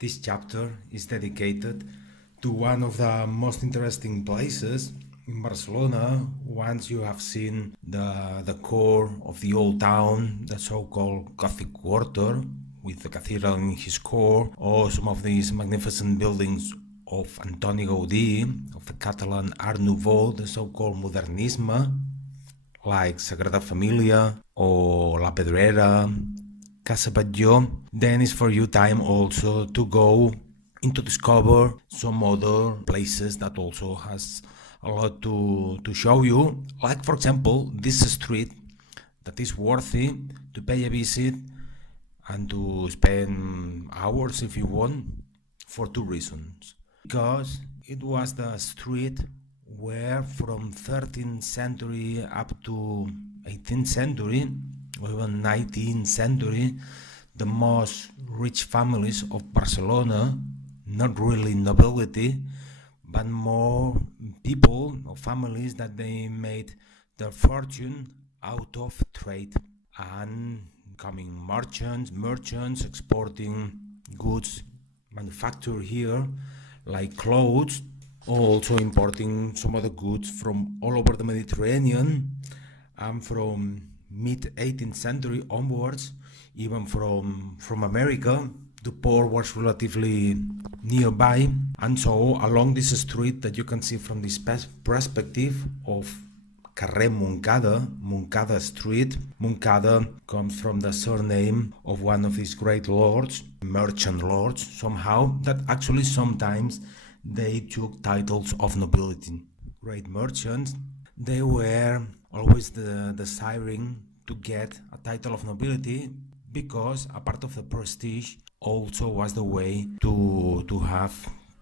This chapter is dedicated to one of the most interesting places in Barcelona. Once you have seen the core of the old town, the so-called Gothic Quarter, with the cathedral in his core, or some of these magnificent buildings of Antoni Gaudí, of the Catalan Art Nouveau, the so-called Modernisme, like Sagrada Familia or La Pedrera, Casa Batlló, then it's for you time also to go into discover some other places that also has a lot to show you. Like for example, this street that is worthy to pay a visit and to spend hours if you want, for two reasons. Because it was the street where from 13th century up to 18th century or even 19th century, the most rich families of Barcelona, not really nobility, but more people or families that they made their fortune out of trade and becoming merchants exporting goods manufactured here, like clothes, also importing some other goods from all over the Mediterranean, and from mid 18th century onwards, even from America. The port was relatively nearby, and so along this street that you can see from this perspective of Carrer Moncada Street. Moncada comes from the surname of one of these great lords, merchant lords somehow, that actually sometimes they took titles of nobility. Great merchants, they were always desiring to get a title of nobility because a part of the prestige also was the way to have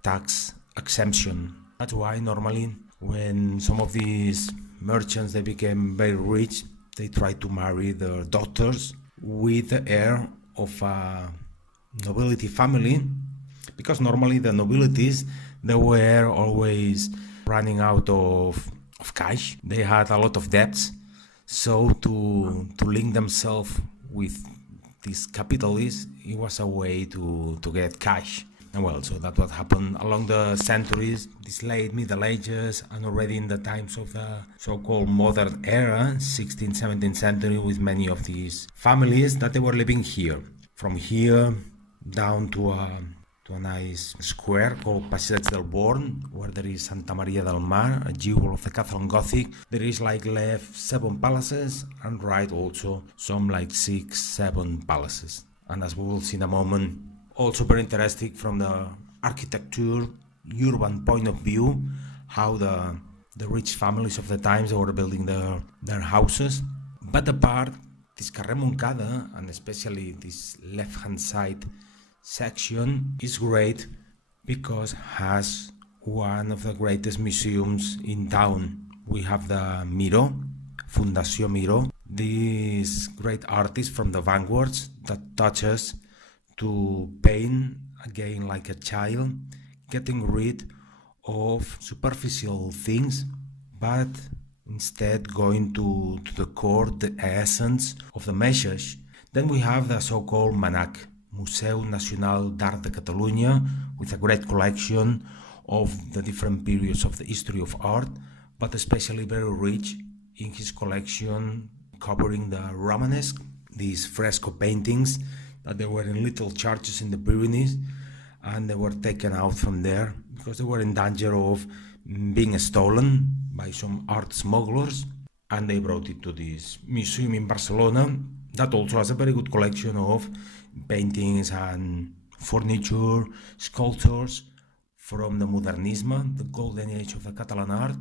tax exemption. That's why normally when some of these merchants they became very rich, they tried to marry their daughters with the heir of a nobility family, because normally the nobilities they were always running out of cash. They had a lot of debts, so to link themselves with these capitalists, it was a way to get cash. And well, so that's what happened along the centuries, this late Middle Ages, and already in the times of the so-called modern era, 16th, 17th century, with many of these families that they were living here. From here down to a nice square called Passeig del Born, where there is Santa Maria del Mar, a jewel of the Catholic Gothic. There is like left 7 palaces, and right also some like 6, 7 palaces. And as we will see in a moment, also very interesting from the architecture, urban point of view, how the rich families of the times were building their houses. But apart, this Carrer Moncada, and especially this left-hand side section, is great because has one of the greatest museums in town. We have the Miró, Fundació Miró, this great artist from the vanguards that touches to paint again like a child, getting rid of superficial things, but instead going to the core, the essence of the message. Then we have the so-called MNAC, Museu Nacional d'Art de Catalunya, with a great collection of the different periods of the history of art, but especially very rich in his collection covering the Romanesque, these fresco paintings that they were in little churches in the Pyrenees, and they were taken out from there because they were in danger of being stolen by some art smugglers, and they brought it to this museum in Barcelona that also has a very good collection of paintings and furniture, sculptures from the Modernisme, the golden age of the Catalan art,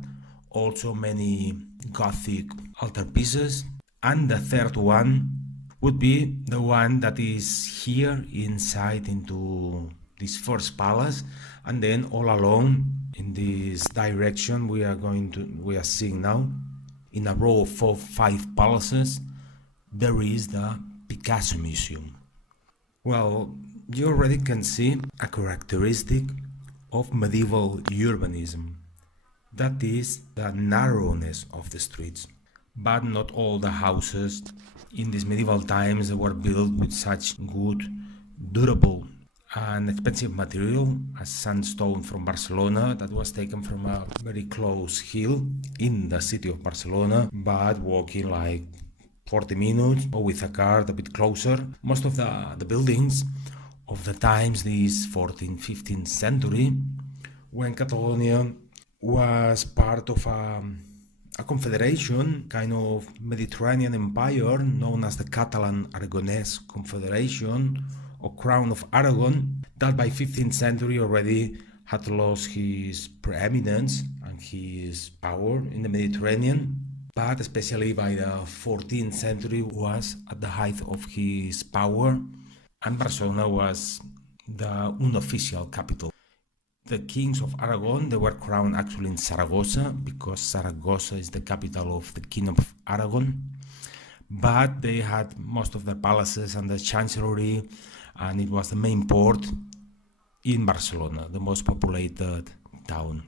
also many Gothic altarpieces. And the third one would be the one that is here inside into this first palace, and then all along in this direction we are seeing now, in a row of 4-5 palaces, there is the Picasso Museum. Well, you already can see a characteristic of medieval urbanism, that is the narrowness of the streets. But not all the houses in these medieval times were built with such good, durable an expensive material, a sandstone from Barcelona that was taken from a very close hill in the city of Barcelona, but walking like 40 minutes or with a car a bit closer. Most of the buildings of the times, this 14th, 15th century, when Catalonia was part of a confederation, kind of Mediterranean empire known as the Catalan-Aragonese Confederation or Crown of Aragon, that by 15th century already had lost his preeminence and his power in the Mediterranean, but especially by the 14th century was at the height of his power, and Barcelona was the unofficial capital. The kings of Aragon, they were crowned actually in Saragossa, because Saragossa is the capital of the Kingdom of Aragon. But they had most of their palaces and the chancellery, and it was the main port in Barcelona, the most populated town.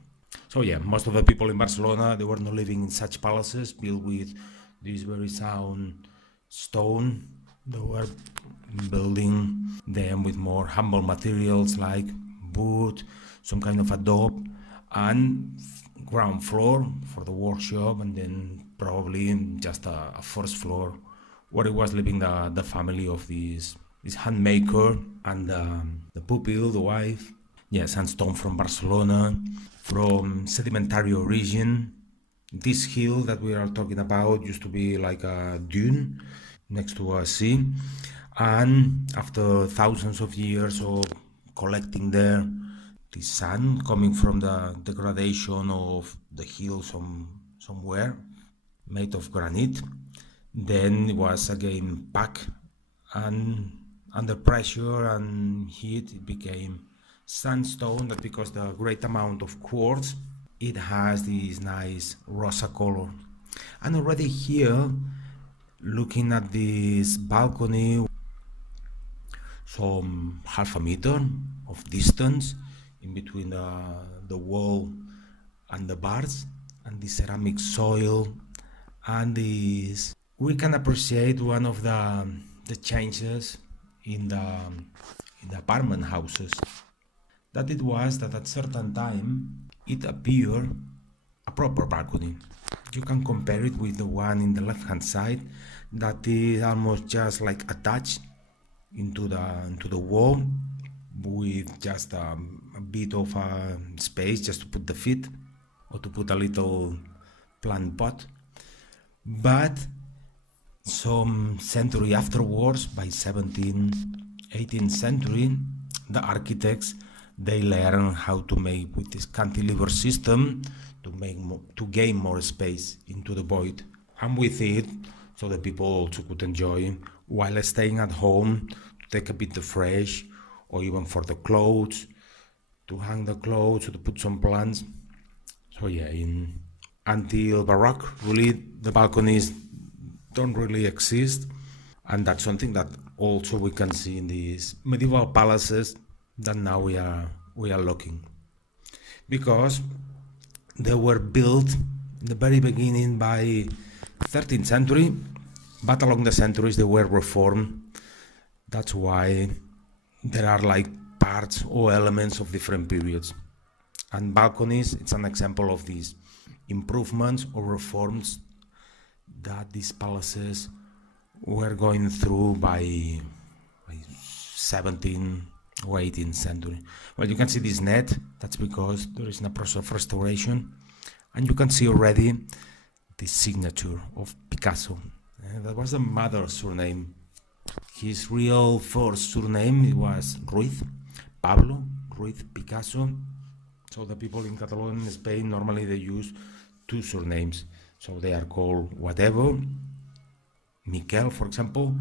So yeah, most of the people in Barcelona, they were not living in such palaces built with this very sound stone. They were building them with more humble materials like wood, some kind of adobe, and ground floor for the workshop, and then probably just a first floor where it was living the family of this handmaker and the pupil, the wife. Yes, sandstone from Barcelona, from sedimentary origin. This hill that we are talking about used to be like a dune next to a sea, and after thousands of years of collecting there the sand coming from the degradation of the hill somewhere made of granite, then it was again packed, and under pressure and heat it became sandstone, that because the great amount of quartz, it has this nice rosa color. And already here, looking at this balcony, some half a meter of distance in between the wall and the bars, and the ceramic soil, and this, we can appreciate one of the changes in the apartment houses, that it was that at certain time it appeared a proper balcony. You can compare it with the one in the left hand side, that is almost just like attached into the wall, with just a bit of a space just to put the feet or to put a little plant pot. But some century afterwards, by 17th, 18th century, the architects, they learn how to make with this cantilever system to gain more space into the void, and with it, so the people also could enjoy while staying at home, to take a bit of fresh, or even for the clothes, to hang the clothes, or to put some plants. So yeah, until Baroque, really the balconies don't really exist, and that's something that also we can see in these medieval palaces that now we are looking, because they were built in the very beginning by 13th century, but along the centuries they were reformed. That's why there are like parts or elements of different periods, and balconies, it's an example of these improvements or reforms that these palaces were going through by 17th or 18th century. Well, you can see this net, that's because there is a process of restoration, and you can see already the signature of Picasso. That was the mother's surname. His real first surname was Ruiz, Pablo Ruiz Picasso. So the people in Catalonia, in Spain, normally they use two surnames. So they are called whatever, Miquel, for example,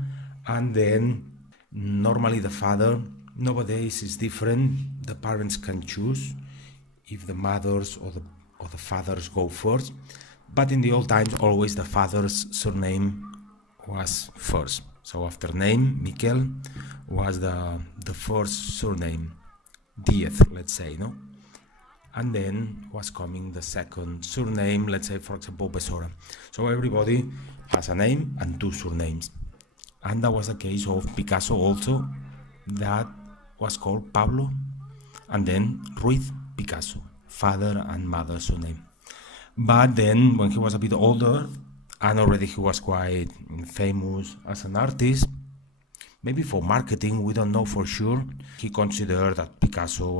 and then normally the father. Nowadays it's different. The parents can choose if the mothers or the fathers go first. But in the old times, always the father's surname was first. So after name, Miquel was the first surname, Diez, let's say, no? And then was coming the second surname, let's say, for example, Besora. So everybody has a name and two surnames. And that was the case of Picasso also, that was called Pablo, and then Ruiz Picasso, father and mother surname. But then, when he was a bit older, and already he was quite famous as an artist, maybe for marketing, we don't know for sure, he considered that Picasso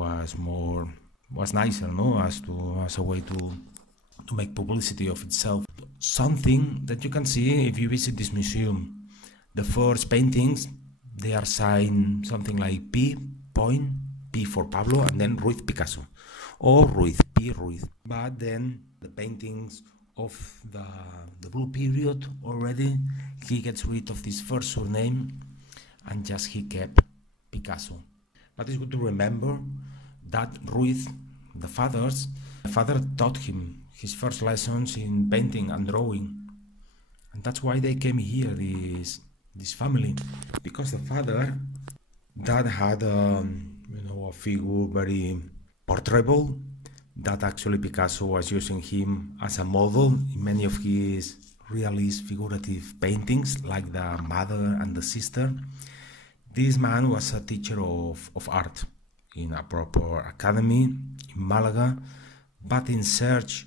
was nicer, no, as a way to make publicity of itself. Something that you can see if you visit this museum. The first paintings, they are signed something like P point, P for Pablo, and then Ruiz Picasso, or Ruiz, P Ruiz. But then the paintings of the blue period already, he gets rid of this first surname and just he kept Picasso. But it's good to remember that Ruiz, the father taught him his first lessons in painting and drawing. And that's why they came here, this family, because the father that had a figure very portrayable, that actually Picasso was using him as a model in many of his realist figurative paintings, like the mother and the sister. This man was a teacher of art in a proper academy in Malaga, but in search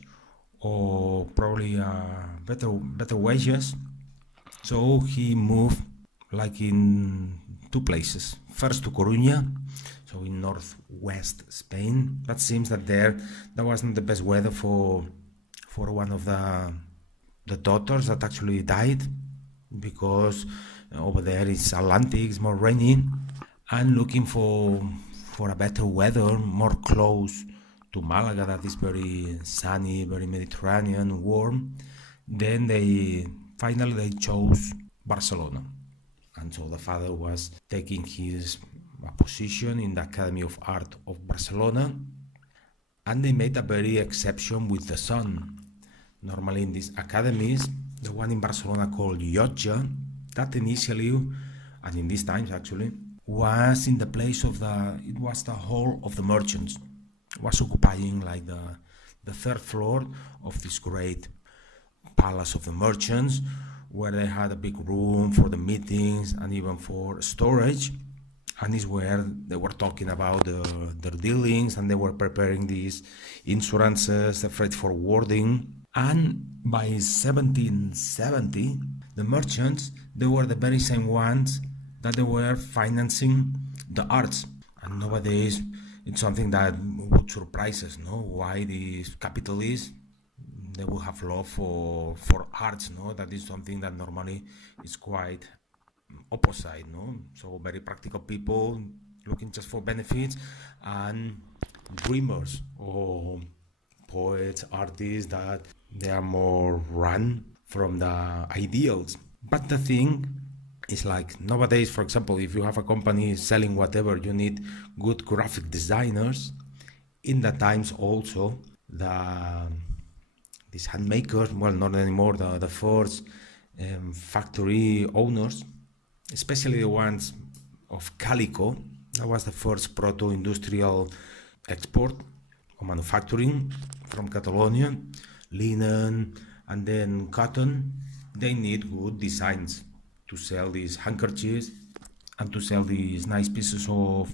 of probably better wages. So he moved like in two places. First to Coruña, so in northwest Spain. But seems that there wasn't the best weather for one of the daughters that actually died, because over there it's Atlantic, it's more rainy, and looking for a better weather, more close to Malaga, that is very sunny, very Mediterranean, warm. Then they chose Barcelona, and so the father was taking his position in the Academy of Art of Barcelona, and they made a very exception with the son. Normally in these academies, the one in Barcelona called Llotja, that initially, and in these times actually, was in the place of it was the hall of the merchants, was occupying like the third floor of this great palace of the merchants, where they had a big room for the meetings and even for storage. And is where they were talking about their dealings, and they were preparing these insurances, the freight forwarding. And by 1770, the merchants, they were the very same ones that they were financing the arts. And nowadays, it's something that would surprise us, no? Why these capitalists, they will have love for arts, no? That is something that normally is quite opposite, no? So very practical people looking just for benefits, and dreamers or poets, artists that they are more run from the ideals. But the thing is, like nowadays, for example, if you have a company selling whatever, you need good graphic designers. In the times also, these handmakers, well, not anymore, the first factory owners, especially the ones of calico, that was the first proto-industrial export or manufacturing from Catalonia, linen and then cotton. They need good designs to sell these handkerchiefs and to sell these nice pieces of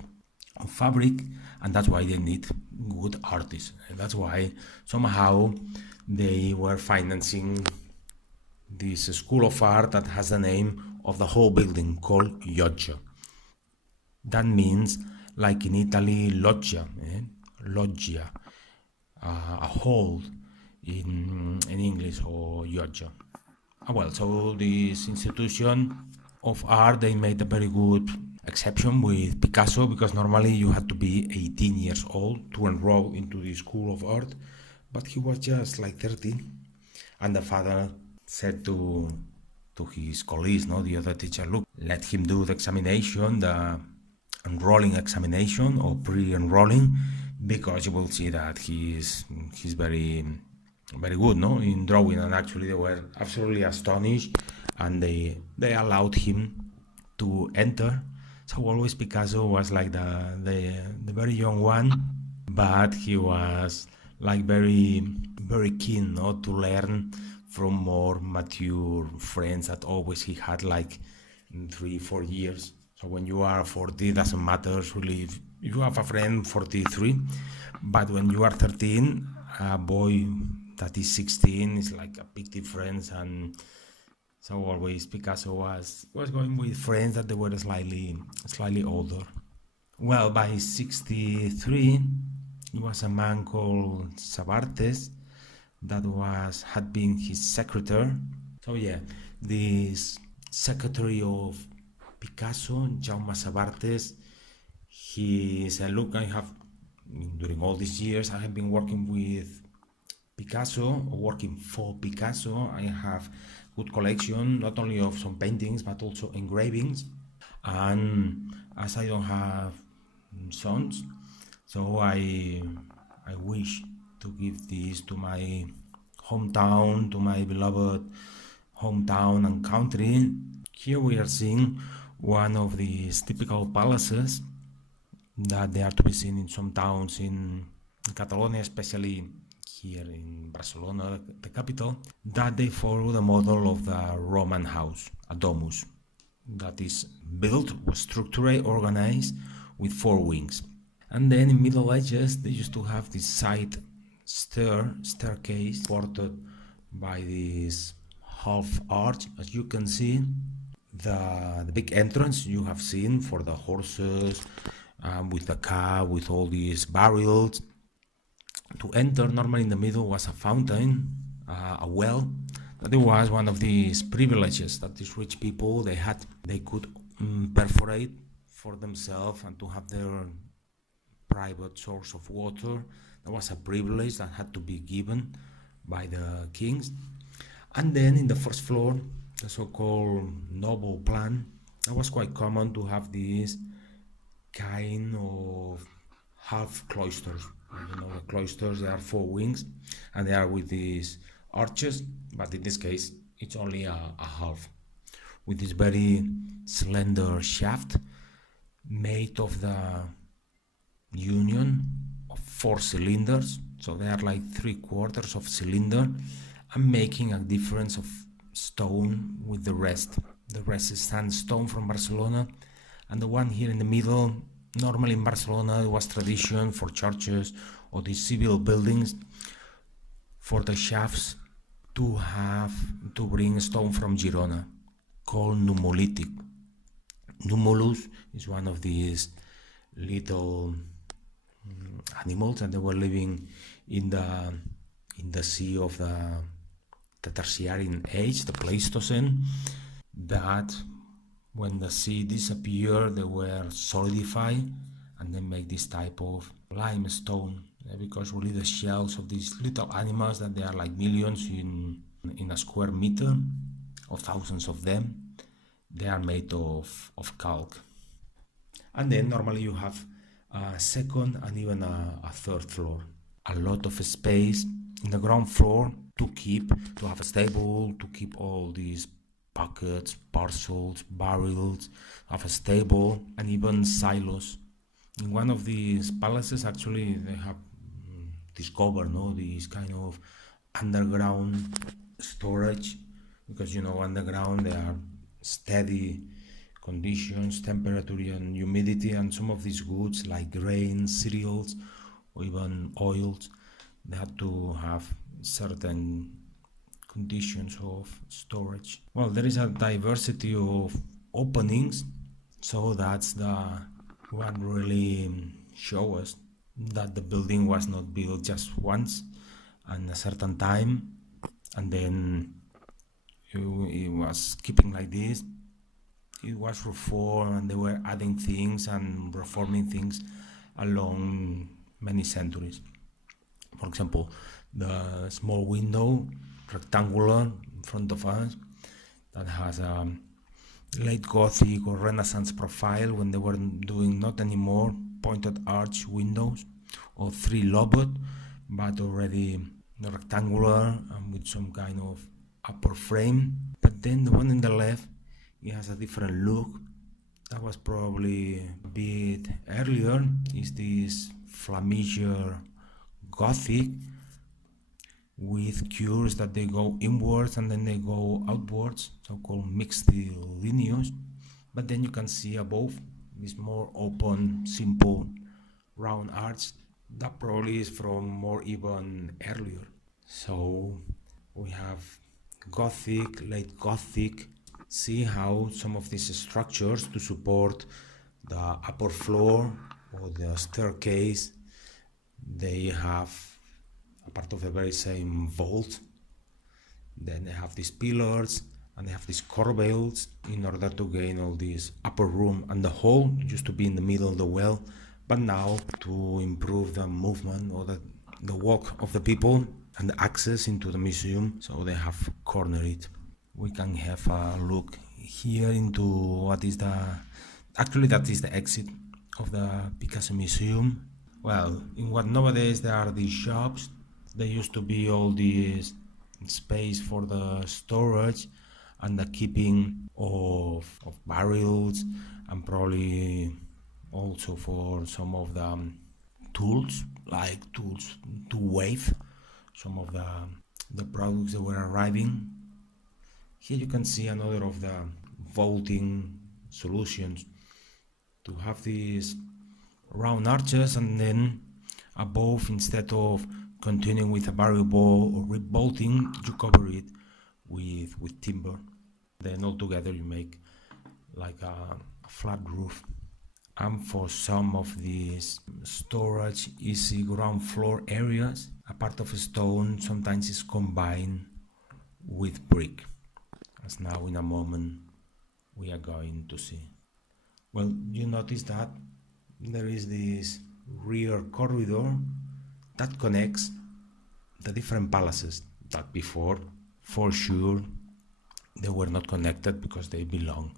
fabric, and that's why they need good artists. And that's why somehow they were financing this school of art that has the name of the whole building, called Loggia. That means, like in Italy, loggia, loggia, a hall in English, or loggia. Well, so this institution of art, they made a very good exception with Picasso, because normally you had to be 18 years old to enroll into the school of art, but he was just like 13, and the father said to his colleagues, no, the other teacher, look, let him do the examination, the enrolling examination or pre-enrolling, because you will see that he's very very good, no, in drawing. And actually they were absolutely astonished, and they allowed him to enter. So always Picasso was like the very young one, but he was like very very keen, no, to learn from more mature friends that always he had like 3-4 years. So when you are 40, it doesn't matter really if you have a friend 43, but when you are 13, a boy that is 16 is like a big difference. And so always Picasso was going with friends that they were slightly older. Well, by 63, it was a man called Sabartes that had been his secretary. So yeah, this secretary of Picasso, Jaume Sabartes, he said, look, during all these years, I have been working with Picasso, working for Picasso. I have good collection, not only of some paintings, but also engravings. And as I don't have sons, so I wish to give this to my hometown, to my beloved hometown and country. Here we are seeing one of these typical palaces that they are to be seen in some towns in Catalonia, especially here in Barcelona, the capital, that they follow the model of the Roman house, a domus, that is built, structurally organized with 4 wings. And then in Middle Ages, they used to have this side staircase supported by this half arch. As you can see, the big entrance you have seen for the horses, with the car, with all these barrels. To enter, normally in the middle was a fountain, a well. That was one of these privileges that these rich people they could perforate for themselves and to have their private source of water. That was a privilege that had to be given by the kings. And then in the first floor, the so-called noble plan, it was quite common to have these kind of half cloisters. You know, the cloisters, there are 4 wings, and they are with these arches, but in this case, it's only a half, with this very slender shaft made of the union of 4 cylinders. So they are like 3/4 of cylinder, and making a difference of stone with the rest. The rest is sandstone from Barcelona, and the one here in the middle, normally in Barcelona, it was tradition for churches or these civil buildings for the shafts to bring stone from Girona, called nummulitic. Nummulus is one of these little animals, and they were living in the sea of the Tertiary age, the Pleistocene, that when the sea disappeared, they were solidified and then make this type of limestone, because really the shells of these little animals, that they are like millions in a square meter, or thousands of them, they are made of calc. And then normally you have a second and even a third floor. A lot of space in the ground floor to have a stable, to keep all these buckets, parcels, barrels, have a stable, and even silos. In one of these palaces, actually, they have discovered these kind of underground storage, because underground there are steady conditions, temperature and humidity, and some of these goods like grains, cereals, or even oils, they had to have certain conditions of storage. Well, there is a diversity of openings, so that's what really shows us that the building was not built just once and a certain time, and then it was keeping like this. It was reformed, and they were adding things and reforming things along many centuries. For example, the small window, rectangular in front of us, that has a late Gothic or Renaissance profile, when they were doing not anymore pointed arch windows or 3-lobed, but already rectangular and with some kind of upper frame. But then the one in the left, it has a different look. That was probably a bit earlier. Is this Flemish Gothic with curves that they go inwards and then they go outwards, so-called mixed lineos. But then you can see above this more open, simple, round arch that probably is from more even earlier. So we have Gothic, late Gothic. See how some of these structures to support the upper floor or the staircase, they have a part of the very same vault. Then they have these pillars and they have these corbels in order to gain all this upper room, and the hall used to be in the middle of the well, but now to improve the movement or the walk of the people and the access into the museum, so they have cornered it. We can have a look here into what is actually that is the exit of the Picasso Museum. Well, in what nowadays there are these shops, there used to be all this space for the storage and the keeping of barrels, and probably also for some of the tools, like tools to weigh some of the products that were arriving. Here you can see another of the vaulting solutions to have these round arches, and then above, instead of continuing with a barrel wall or rib bolting, you cover it with timber. Then all together you make like a flat roof. And for some of these storage easy ground floor areas, a part of stone sometimes is combined with brick, as now in a moment we are going to see. Well, you notice that there is this rear corridor that connects the different palaces that before, for sure, they were not connected because they belong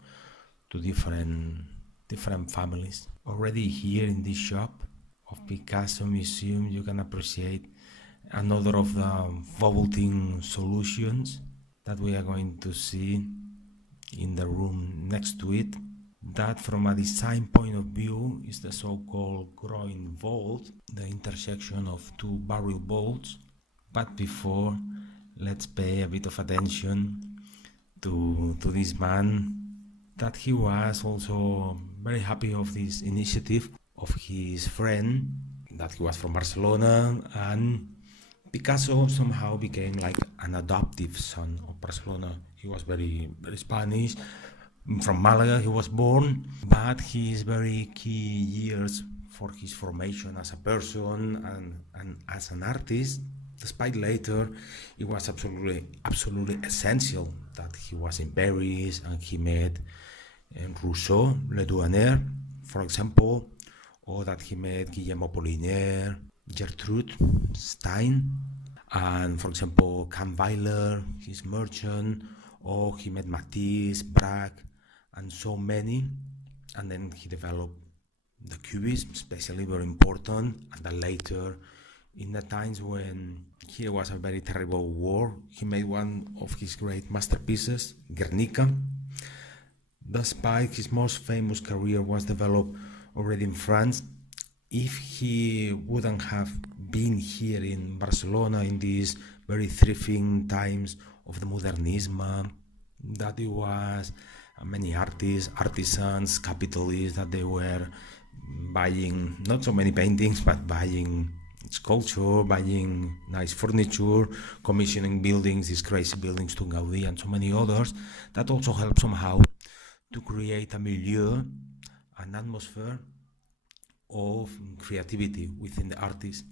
to different families. Already here in this shop of Picasso Museum, you can appreciate another of the vaulting solutions that we are going to see in the room next to it. That from a design point of view is the so-called groin vault, the intersection of two barrel bolts. But before, let's pay a bit of attention to this man, that he was also very happy of this initiative of his friend, that he was from Barcelona, and Picasso somehow became like an adoptive son of Barcelona. He was very Spanish. From Malaga he was born, but his very key years for his formation as a person and as an artist, despite later it was absolutely essential that he was in Paris and he met Rousseau, Le Douanier, for example, or that he met Guillermo Apollinaire, Gertrude Stein, and for example Kahnweiler, his merchant, or he met Matisse, Braque, and so many. And then he developed the Cubism, especially very important, and then later, in the times when here was a very terrible war, he made one of his great masterpieces, Guernica. Despite his most famous career was developed already in France, if he wouldn't have been here in Barcelona in these very thriving times of the Modernism, that it was many artists, artisans, capitalists, that they were buying not so many paintings, but buying sculpture, buying nice furniture, commissioning buildings, these crazy buildings to Gaudí and so many others, that also helped somehow to create a milieu, an atmosphere of creativity within the artist.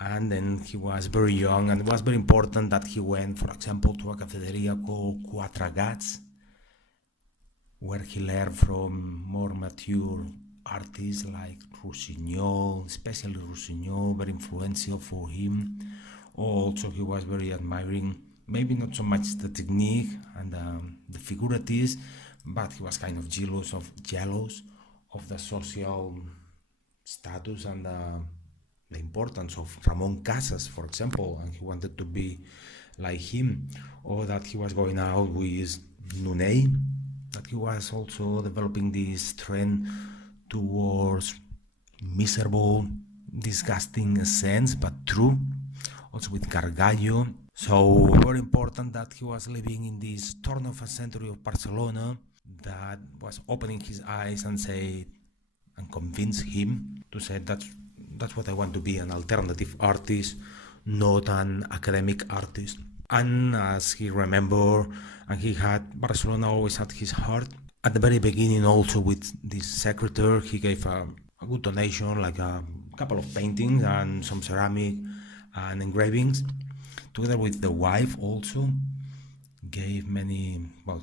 And then he was very young, and it was very important that he went, for example, to a cafeteria called Quatre Gats, where he learned from more mature artists like Rossignol, especially Rossignol, very influential for him. Also, he was very admiring, maybe not so much the technique and the figuratives, but he was kind of jealous of the social status and the importance of Ramon Casas, for example, and he wanted to be like him, or that he was going out with Nunet, that he was also developing this trend towards miserable, disgusting sense, but true, also with Gargallo. So very important that he was living in this turn of a century of Barcelona, that was opening his eyes and say and convince him to say that's what I want to be, an alternative artist, not an academic artist. And as he remembered, and he had Barcelona always at his heart. At the very beginning, also with this secretary, he gave a good donation, like a couple of paintings and some ceramic and engravings. Together with the wife, also gave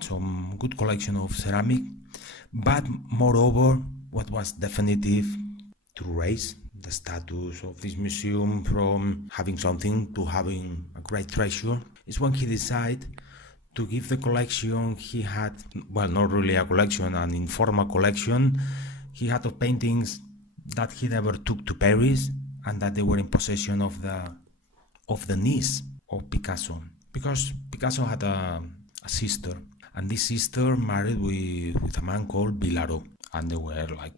some good collection of ceramic. But moreover, what was definitive to raise the status of this museum from having something to having a great treasure is when he decided to give the collection he had, well, not really a collection, an informal collection he had of paintings that he never took to Paris and that they were in possession of the niece of Picasso, because Picasso had a sister, and this sister married with a man called Vilaro, and they were like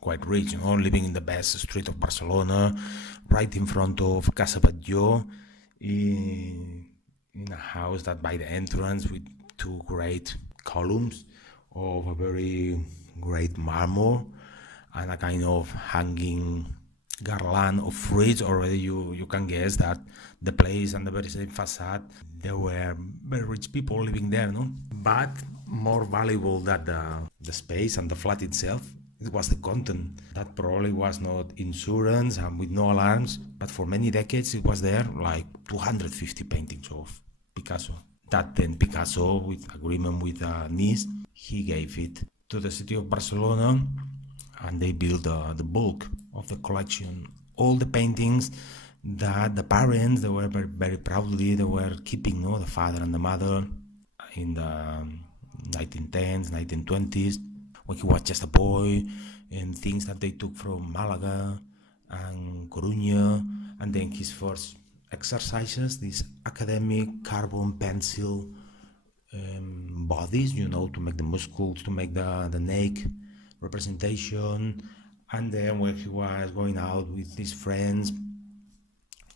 quite rich, living in the best street of Barcelona, right in front of Casa Batlló, in a house that by the entrance with two great columns of a very great marble and a kind of hanging garland of fruits. Already you can guess that the place and the very same facade, there were very rich people living there, no? But more valuable than the space and the flat itself, it was the content. That probably was not insurance and with no alarms, but for many decades it was there, like 250 paintings of Picasso. That then Picasso, with agreement with niece, he gave it to the city of Barcelona, and they built the bulk of the collection. All the paintings that the parents, they were very, very proudly, they were keeping, the father and the mother, in the 1910s, 1920s, when he was just a boy, and things that they took from Malaga and Coruña, and then his first exercises, these academic carbon pencil bodies, to make the muscles, to make the neck representation. And then when he was going out with his friends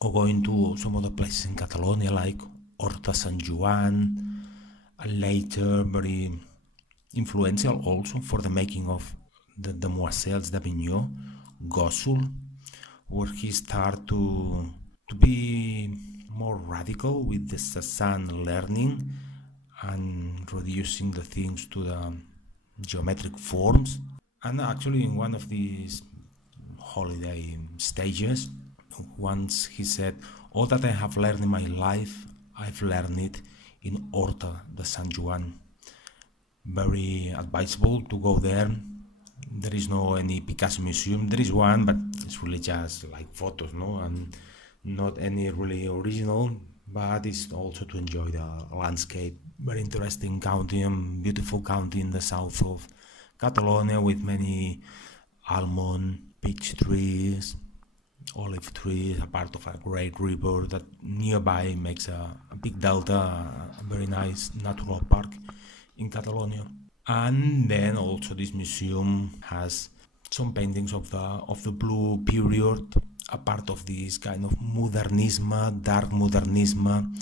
or going to some other places in Catalonia like Horta Sant Joan, and later very influential also for the making of the Demoiselles d'Avignon, Gossul, where he started to be more radical with the Cézanne learning and reducing the things to the geometric forms. And actually in one of these holiday stages, once he said, all that I have learned in my life, I've learned it in Horta de Sant Joan. Very advisable to go there. There is no any Picasso Museum. There is one, but it's really just like photos, and not any really original, but it's also to enjoy the landscape. Very interesting county, beautiful county in the south of Catalonia with many almond, peach trees, olive trees, a part of a great river that nearby makes a big delta, a very nice natural park in Catalonia. And then also this museum has some paintings of the blue period, a part of this kind of modernisme, dark modernisme,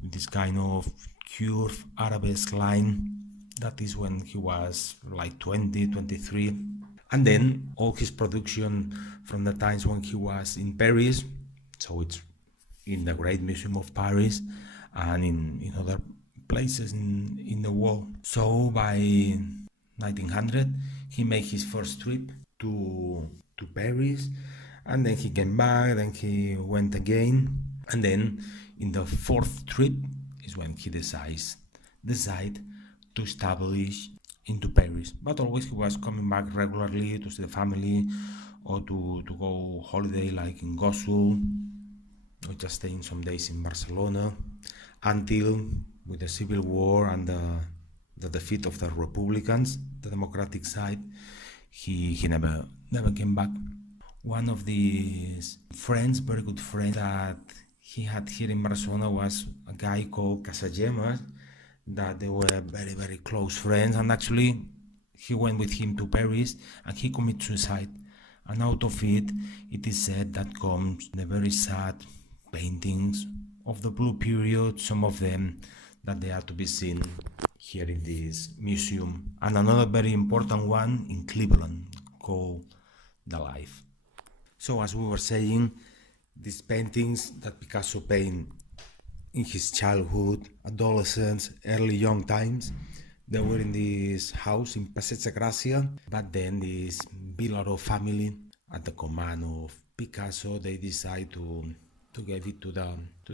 with this kind of curved arabesque line. That is when he was like 20, 23. And then all his production from the times when he was in Paris, so it's in the Great Museum of Paris and in other places in the world. So by 1900, he made his first trip to Paris, and then he came back, then he went again, and then in the fourth trip is when he decide to establish into Paris. But always he was coming back regularly to see the family or to go holiday like in Gossul, or just staying some days in Barcelona, until with the civil war and the defeat of the Republicans, the Democratic side, he never came back. One of these friends, very good friend that he had here in Barcelona, was a guy called Casagemas, that they were very, very close friends, and actually he went with him to Paris and he committed suicide. And out of it is said that comes the very sad paintings of the blue period, some of them that they are to be seen here in this museum, and another very important one in Cleveland called The Life. So as we were saying, these paintings that Picasso painted in his childhood, adolescence, early young times, they were in this house in Passeig Gracia, but then this Villaro family, at the command of Picasso, they decide to give it to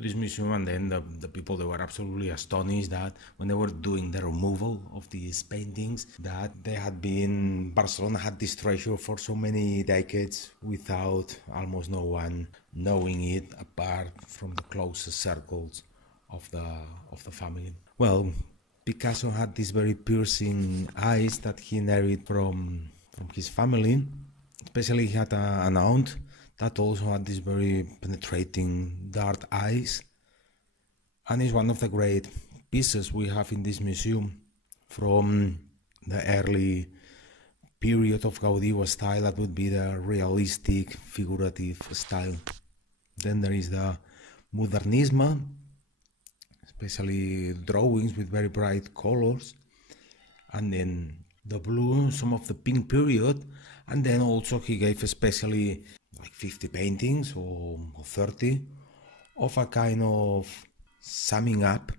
this museum, and then the people, they were absolutely astonished that when they were doing the removal of these paintings, that they had been, Barcelona had this treasure for so many decades without almost no one knowing it apart from the closest circles of the family. Well, Picasso had these very piercing eyes that he inherited from his family. Especially he had an aunt that also had these very penetrating dark eyes, and is one of the great pieces we have in this museum from the early period of Gaudí style, that would be the realistic figurative style. Then there is the Modernisme, especially drawings with very bright colors, and then the blue, some of the pink period, and then also he gave especially like 50 paintings or 30 of a kind of summing up,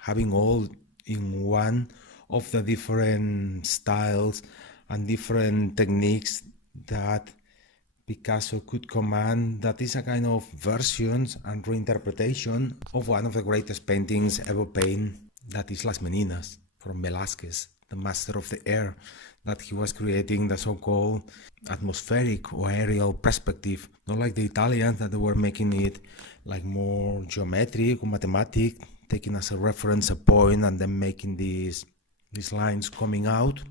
having all in one of the different styles and different techniques that Picasso could command. That is a kind of versions and reinterpretation of one of the greatest paintings ever painted, that is Las Meninas from Velázquez, the master of the air, that he was creating the so-called atmospheric or aerial perspective, not like the Italians that they were making it like more geometric or mathematic, taking as a reference a point and then making these lines coming out.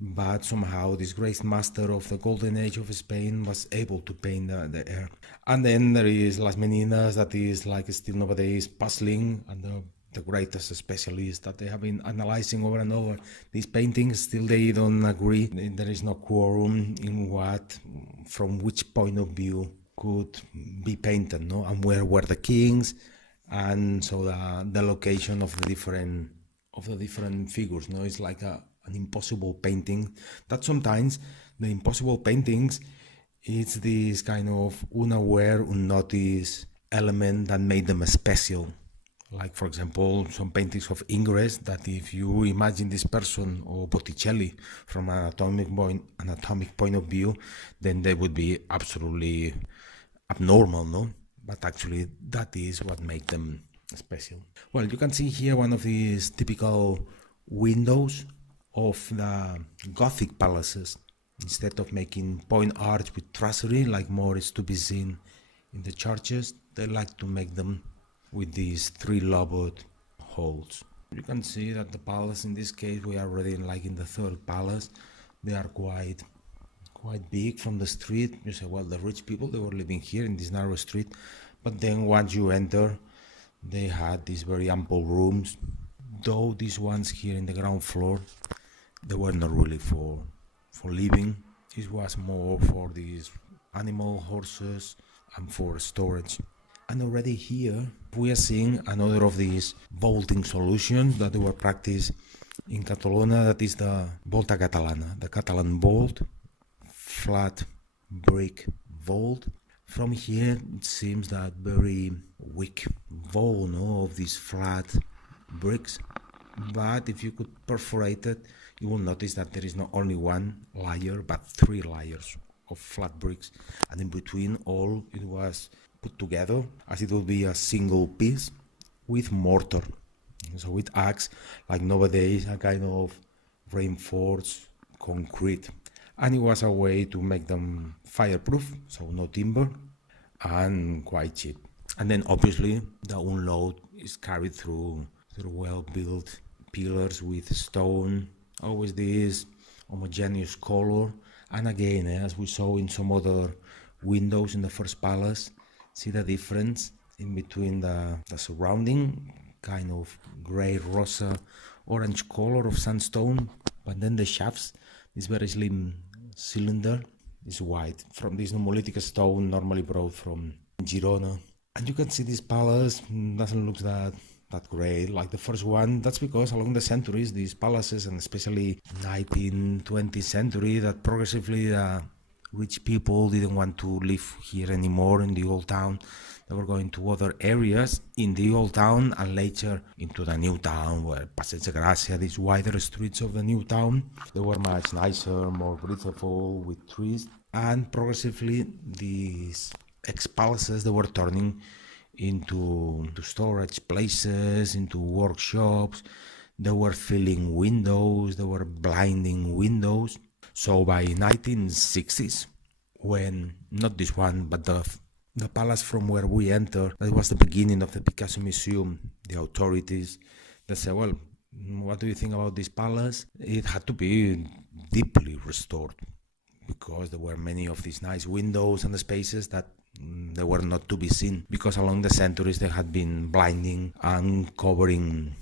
But somehow this great master of the golden age of Spain was able to paint the air. And then there is Las Meninas, that is like still nowadays puzzling, and the greatest specialists that they have been analyzing over and over these paintings, still they don't agree. There is no quorum in what, from which point of view could be painted, no, and where were the kings, and so the location of the different figures, no, it's like an impossible painting. That sometimes the impossible paintings, it's this kind of unaware, unnoticed element that made them special. Like, for example, some paintings of Ingres, that if you imagine this person or Botticelli from an atomic point of view, then they would be absolutely abnormal, no? But actually, that is what makes them special. Well, you can see here one of these typical windows of the Gothic palaces. Instead of making point arch with tracery, like more is to be seen in the churches, they like to make them with these three-lobed holes. You can see that the palace, in this case, we are already in the third palace. They are quite big from the street. You say, well, the rich people, they were living here in this narrow street. But then once you enter, they had these very ample rooms. Though these ones here in the ground floor, they were not really for living. This was more for these animal, horses, and for storage. And already here we are seeing another of these vaulting solutions that were practiced in Catalonia, that is the volta catalana, the Catalan vault, flat brick vault. From here it seems that very weak wall, no, of these flat bricks, but if you could perforate it, you will notice that there is not only one layer but 3 layers of flat bricks, and in between all it was put together as it would be a single piece with mortar. So it acts like nowadays a kind of reinforced concrete, and it was a way to make them fireproof, so no timber, and quite cheap. And then obviously the unload is carried through well-built pillars with stone, always this homogeneous color. And again, as we saw in some other windows in the first palace, see the difference in between the surrounding kind of gray, rosa, orange color of sandstone, but then the shafts, this very slim cylinder, is white from this nummulitic stone normally brought from Girona. And you can see this palace doesn't look that that great like the first one. That's because along the centuries, these palaces, and especially 19th, 20th century, that progressively rich people didn't want to live here anymore in the old town. They were going to other areas in the old town and later into the new town, where Passeig de Gràcia, these wider streets of the new town, they were much nicer, more beautiful, with trees. And progressively, these ex-palaces, they were turning into storage places, into workshops. They were filling windows, they were blinding windows. So by 1960s, when not this one, but the palace from where we entered, that was the beginning of the Picasso Museum, the authorities, they said, well, what do you think about this palace? It had to be deeply restored because there were many of these nice windows and the spaces that they were not to be seen, because along the centuries they had been blinding and covering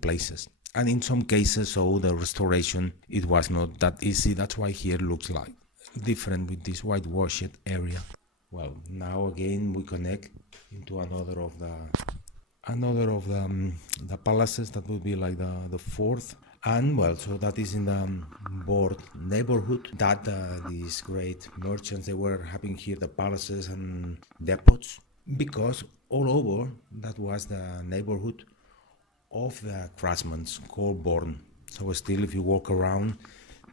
places. And in some cases, so the restoration, it was not that easy. That's why here looks like different with this whitewashed area. Well, now again we connect into another of the palaces. That would be like the fourth. And well, so that is in the Board neighborhood that these great merchants, they were having here the palaces and depots, because all over that was the neighborhood of the craftsmen called Born. So still, if you walk around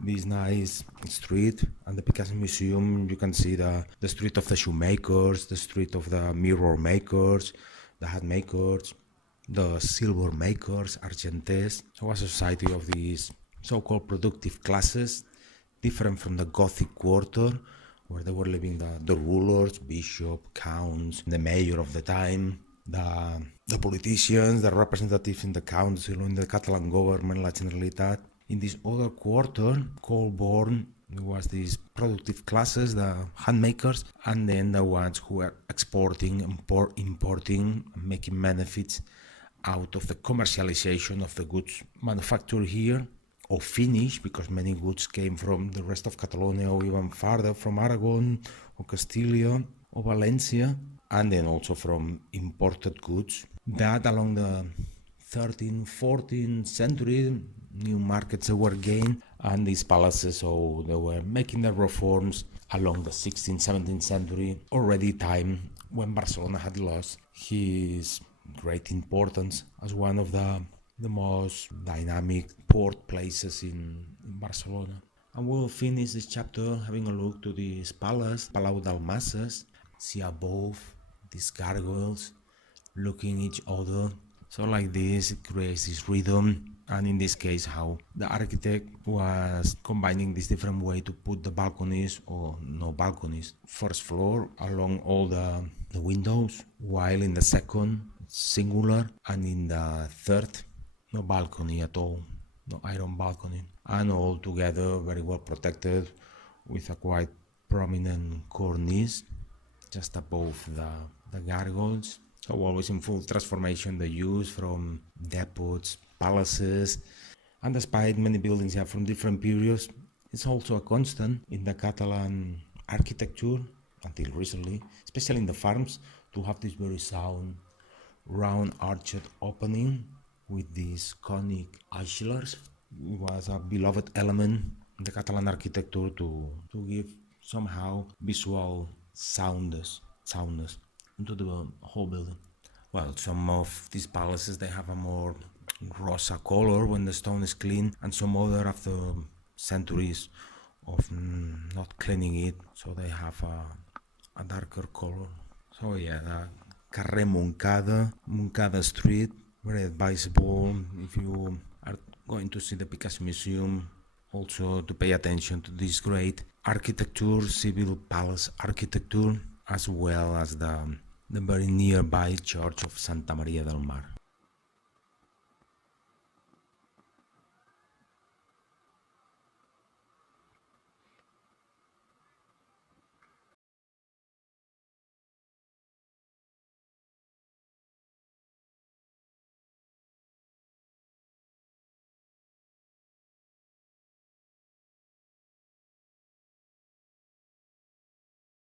this nice street and the Picasso Museum, you can see the street of the shoemakers, the street of the mirror makers, the hat makers, the silver makers, argentes. So a society of these so-called productive classes, different from the Gothic quarter, where they were living the rulers, bishop, counts, the mayor of the time, the politicians, the representatives in the council, in the Catalan government, La Generalitat. In this other quarter called Born, there was these productive classes, the handmakers, and then the ones who were exporting, importing, making benefits out of the commercialization of the goods manufactured here or finished, because many goods came from the rest of Catalonia or even farther from Aragon or Castilla or Valencia, and then also from imported goods. That along the 13th, 14th century, new markets were gained, and these palaces, so they were making the reforms along the 16th, 17th century, already time when Barcelona had lost his great importance as one of the most dynamic port places in Barcelona. And we'll finish this chapter having a look to this palace, Palau Dalmases. See above these gargoyles looking each other. So like this, it creates this rhythm, and in this case, how the architect was combining this different way to put the balconies, or no balconies, first floor along all the windows, while in the second, singular, and in the third, no balcony at all, no iron balcony, and all together very well protected with a quite prominent cornice just above the gargoyles. So always in full transformation, the use from depots, palaces, and despite many buildings have from different periods, it's also a constant in the Catalan architecture until recently, especially in the farms, to have this very sound, round arched opening with these conic ashlars. It was a beloved element in the Catalan architecture to give somehow visual soundness into the whole building. Well, some of these palaces, they have a more rosa color when the stone is clean, and some other after centuries of not cleaning it, so they have a darker color. So yeah, the Carrer Moncada Street, very advisable if you are going to see the Picasso Museum, also to pay attention to this great architecture, civil palace architecture, as well as the very nearby church of Santa Maria del Mar.